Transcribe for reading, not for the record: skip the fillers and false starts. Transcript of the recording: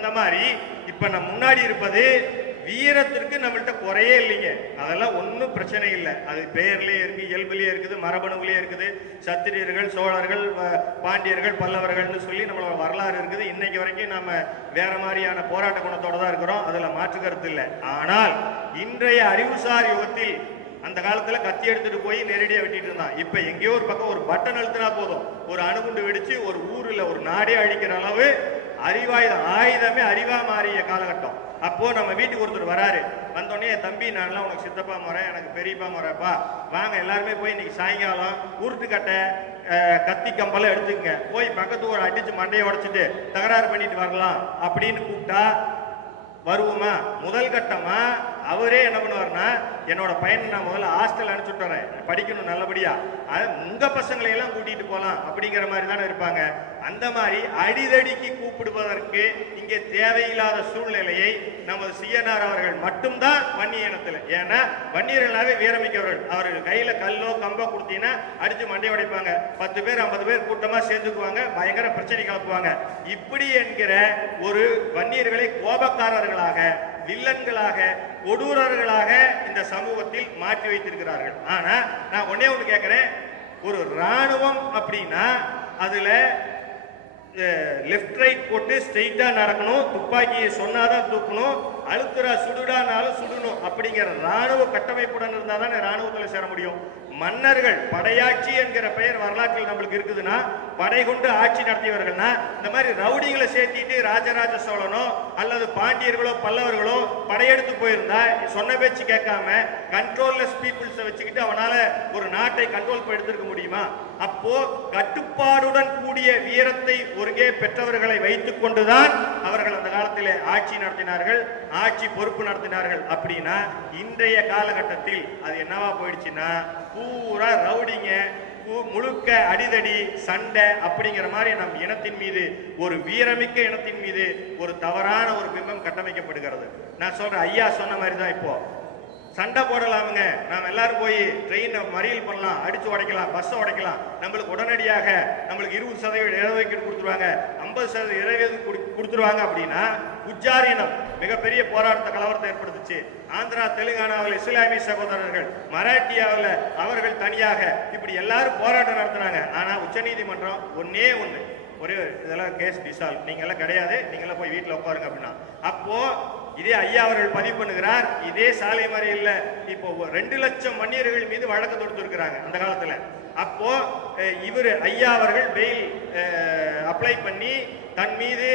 அந்த மாதிரி இப்ப நம்ம முன்னாடி இருப்பது வீரத்திற்கு நம்மள்ட்ட குறையே இல்லைங்க. அதெல்லாம் ஒன்றும் பிரச்சனை இல்லை. அது பெயர்லயே இருக்கு, இயல்புலயே இருக்குது, மரபணுவிலே இருக்குது. சத்திரியர்கள், சோழர்கள், பாண்டியர்கள், பல்லவர்கள்னு சொல்லி நம்மளோட வரலாறு இருக்குது. இன்னைக்கு வரைக்கும் நாம வேற மாதிரியான போராட்ட குணத்தோட தான் இருக்கிறோம். அதுல மாற்று கருத்து இல்லை. ஆனால் இன்றைய அறிவுசார் யுகத்தில் அந்த காலத்துல கத்தி எடுத்துட்டு போய் நேரடியா வெட்டிட்டு இருந்தான். இப்ப எங்கேயோ ஒரு பக்கம் ஒரு பட்டன் அழுத்தினா போதும், ஒரு அணுகுண்டு வெடிச்சு ஒரு ஊர்ல ஒரு நாடே அழிக்கிற அளவு அறிவாயுதம், ஆயுதமே அறிவா மாறிய காலகட்டம். அப்போ நம்ம வீட்டுக்கு ஒருத்தர் வராரு, வந்தோடனே தம்பி நான்லாம் உனக்கு சித்தப்பா முறை, எனக்கு பெரியப்பா முறைப்பா, வாங்க எல்லாருமே போய் இன்னைக்கு சாயங்காலம் உருட்டுக்கட்டை கத்தி கம்பெல்லாம் எடுத்துக்கங்க, போய் பக்கத்து ஒரு அடிச்சு மண்டையை உடைச்சிட்டு தகராறு பண்ணிட்டு வரலாம் அப்படின்னு கூப்பிட்டா வருவோமா? முதல் கட்டமா அவரே என்ன பண்ணுவார்னா, என்னோட பையனை நான் முதல்ல ஹாஸ்டல் அனுப்பிச்சுட்டு வரேன், படிக்கணும் நல்லபடியா, உங்க பசங்களை எல்லாம் கூட்டிட்டு போலாம் அப்படிங்கிற மாதிரி தானே இருப்பாங்க. அந்த மாதிரி அடிதடிக்கு கூப்பிடுவதற்கு இங்கே தேவையில்லாத சூழ்நிலையை நமது சிஎன்ஆர் அவர்கள் மட்டும்தான் வன்னிய இனத்தில். ஏன்னா வன்னியர்களாவே வீரமிக்கவர்கள். அவர்கள் கையில கல்லோ கம்போ கொடுத்தீங்கன்னா அடிச்சு மண்டை உடைப்பாங்க. 10 பேர் 50 பேர் கூட்டமா சேர்ந்துக்குவாங்க, பயங்கர பிரச்சனை கிளப்புவாங்க. இப்படி என்கிற ஒரு வன்னியர்களை கோபக்காரர்களாக, வில்லன்களாக, கொடூரர்களாக இந்த சமூகத்தில் மாற்றி வைத்திருக்கிறார்கள். ஆனா நான் ஒன்னே ஒன்று கேட்கிறேன், ஒரு ராணுவம் அப்படின்னா அதுல லெஃப்ட் ரைட் போட்டு ஸ்ட்ரெயிட்டா நடக்கணும், துப்பாக்கியை சொன்னாதான் தூக்கணும், அழுத்துறா சுடுடானாலும் சுடணும் அப்படிங்கிற ராணுவ கட்டமைப்புடன் இருந்தா தானே ராணுவத்தில் சேர முடியும். மன்னர்கள் படையாட்சி என்கிற பெயர் வரலாற்றில் நம்மளுக்கு இருக்குதுன்னா, படை கொண்டு ஆட்சி நடத்தியவர்கள்னா இந்த மாதிரி ரவுடிகளை சேர்த்திட்டு ராஜராஜ சோழனோ அல்லது பாண்டியர்களோ பல்லவர்களோ படையெடுத்து போயிருந்தா சொன்ன பேச்சு கேட்காம கண்ட்ரோல்லெஸ் பீப்புள்ஸை வச்சுக்கிட்டு அவனால ஒரு நாட்டை கண்ட்ரோல் எடுத்திருக்க முடியுமா? அப்போ கட்டுப்பாடுடன் கூடிய வீரத்தை ஒருங்கே பெற்றவர்களை வைத்துக் கொண்டுதான் அவர்கள் அந்த காலத்திலே ஆட்சி நடத்தினார்கள், ஆட்சி பொறுப்பு நடத்தினார்கள். அப்படின்னா இன்றைய காலகட்டத்தில் அது என்னவா போயிடுச்சுன்னா, பூரா ரவுடிங்க, முழுக்க அடிதடி சண்டை அப்படிங்கிற மாதிரி நம் இனத்தின் மீது, ஒரு வீரமிக்க இனத்தின் மீது ஒரு தவறான ஒரு பிம்பம் கட்டமைக்கப்படுகிறது. நான் சொல்றேன், ஐயா சொன்ன மாதிரி தான் இப்போ சண்டை போடலாமுங்க, நாம் எல்லாரும் போய் ட்ரெயினை மறியல் பண்ணலாம், அடிச்சு உடைக்கலாம், பஸ்ஸை உடைக்கலாம், நம்மளுக்கு உடனடியாக நம்மளுக்கு 20% இடஒதுக்கீடு கொடுத்துருவாங்க, 50% இடஒதுக்கீடு கொடுத்துருவாங்க அப்படின்னா குஜாரினம் மிகப்பெரிய போராட்ட கலவரத்தை ஏற்படுத்துச்சு. ஆந்திரா தெலுங்கானாவில் இஸ்லாமிய சகோதரர்கள், மராட்டியாவில் அவர்கள் தனியாக, இப்படி எல்லாரும் போராட்டம் நடத்துனாங்க. ஆனா உச்சநீதிமன்றம் ஒன்னே ஒண்ணு, ஒரு இதெல்லாம் கேஸ் டிசால்வ், நீங்க எல்லாம் கிடையாது, நீங்க எல்லாம் போய் வீட்டுல உட்காருங்க அப்படின்னா. அப்போ இதே ஐயா அவர்கள் பதிவு பண்ணுகிறார், இதே சாலை மறியல்ல இப்போ 2 லட்சம் வன்னியர்கள் மீது வழக்கு தொடுத்திருக்கிறாங்க அந்த காலத்துல. அப்போ இவர் ஐயா அவர்கள் பெயில் அப்ளை பண்ணி தன் மீது